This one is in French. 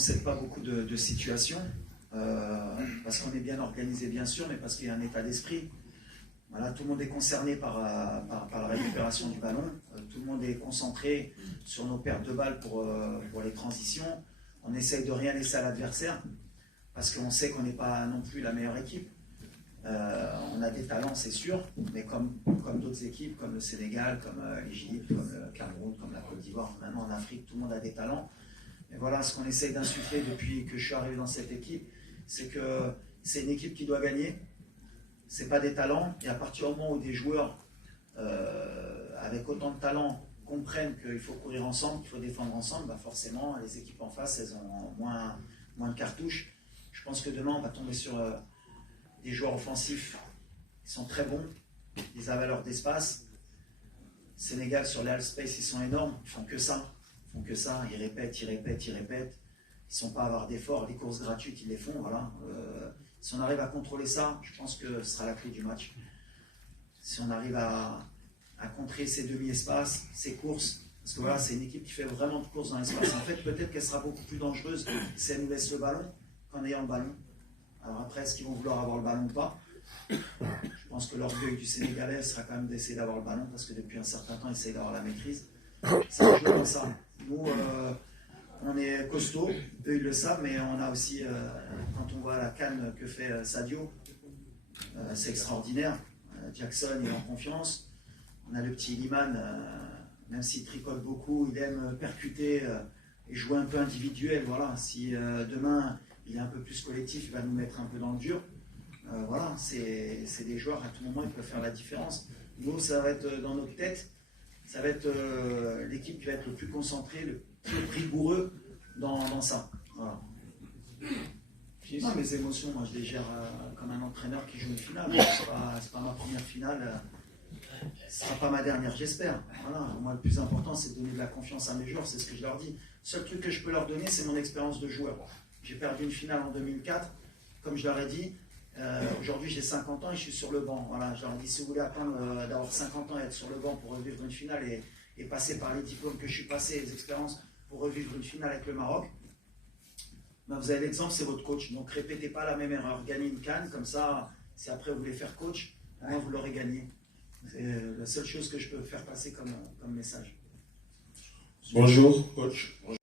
concède pas beaucoup de situations, parce qu'on est bien organisé bien sûr, mais parce qu'il y a un état d'esprit. Voilà, tout le monde est concerné par la récupération du ballon, tout le monde est concentré sur nos pertes de balles pour les transitions. On essaye de rien laisser à l'adversaire, parce qu'on sait qu'on n'est pas non plus la meilleure équipe. On a des talents, c'est sûr, mais comme d'autres équipes, comme le Sénégal, comme l'Égypte, comme le Cameroun, comme la Côte d'Ivoire, maintenant en Afrique, tout le monde a des talents. Et voilà, ce qu'on essaye d'insuffler depuis que je suis arrivé dans cette équipe, c'est que c'est une équipe qui doit gagner. Ce n'est pas des talents, et à partir du moment où des joueurs avec autant de talent comprennent qu'il faut courir ensemble, qu'il faut défendre ensemble, bah forcément, les équipes en face, elles ont moins de cartouches. Je pense que demain, on va tomber sur des joueurs offensifs qui sont très bons, des avaleurs d'espace. Sénégal, sur les half space, ils sont énormes, ils font que ça, ils répètent. Ils ne sont pas à avoir d'efforts, les courses gratuites, ils les font, voilà. Si on arrive à contrôler ça, je pense que ce sera la clé du match. Si on arrive à contrer ces demi-espaces, ces courses, parce que voilà, c'est une équipe qui fait vraiment de courses dans l'espace. En fait, peut-être qu'elle sera beaucoup plus dangereuse si elle nous laisse le ballon qu'en ayant le ballon. Alors après, est-ce qu'ils vont vouloir avoir le ballon ou pas? Je pense que l'orgueil du Sénégalais sera quand même d'essayer d'avoir le ballon, parce que depuis un certain temps, ils essayent d'avoir la maîtrise. Ça va jouer comme ça. Nous, on est costaud, eux ils le savent, mais on a aussi, quand on voit la canne que fait Sadio, c'est extraordinaire. Jackson, il est en confiance. On a le petit Liman, même s'il tricote beaucoup, il aime percuter et jouer un peu individuel. Voilà. Si demain il est un peu plus collectif, il va nous mettre un peu dans le dur. Voilà, c'est des joueurs, à tout moment, ils peuvent faire la différence. Nous, ça va être dans notre tête, ça va être l'équipe qui va être le plus concentrée, le plus rigoureux dans ça. Voilà. Non, mes émotions, moi je les gère comme un entraîneur qui joue une finale. C'est pas ma première finale, ce ne sera pas ma dernière, j'espère. Voilà. Moi, le plus important, c'est de donner de la confiance à mes joueurs, c'est ce que je leur dis. Le seul truc que je peux leur donner, c'est mon expérience de joueur. J'ai perdu une finale en 2004, comme je leur ai dit. Aujourd'hui, j'ai 50 ans et je suis sur le banc. Voilà, je leur ai dit, si vous voulez apprendre d'avoir 50 ans et être sur le banc pour revivre une finale et passer par les diplômes que je suis passé, les expériences pour revivre une finale avec le Maroc, ben vous avez l'exemple, c'est votre coach. Donc, répétez pas la même erreur. Gagnez une CAN, comme ça, si après vous voulez faire coach, moi, vous l'aurez gagné. C'est la seule chose que je peux faire passer comme message. Bonjour, coach.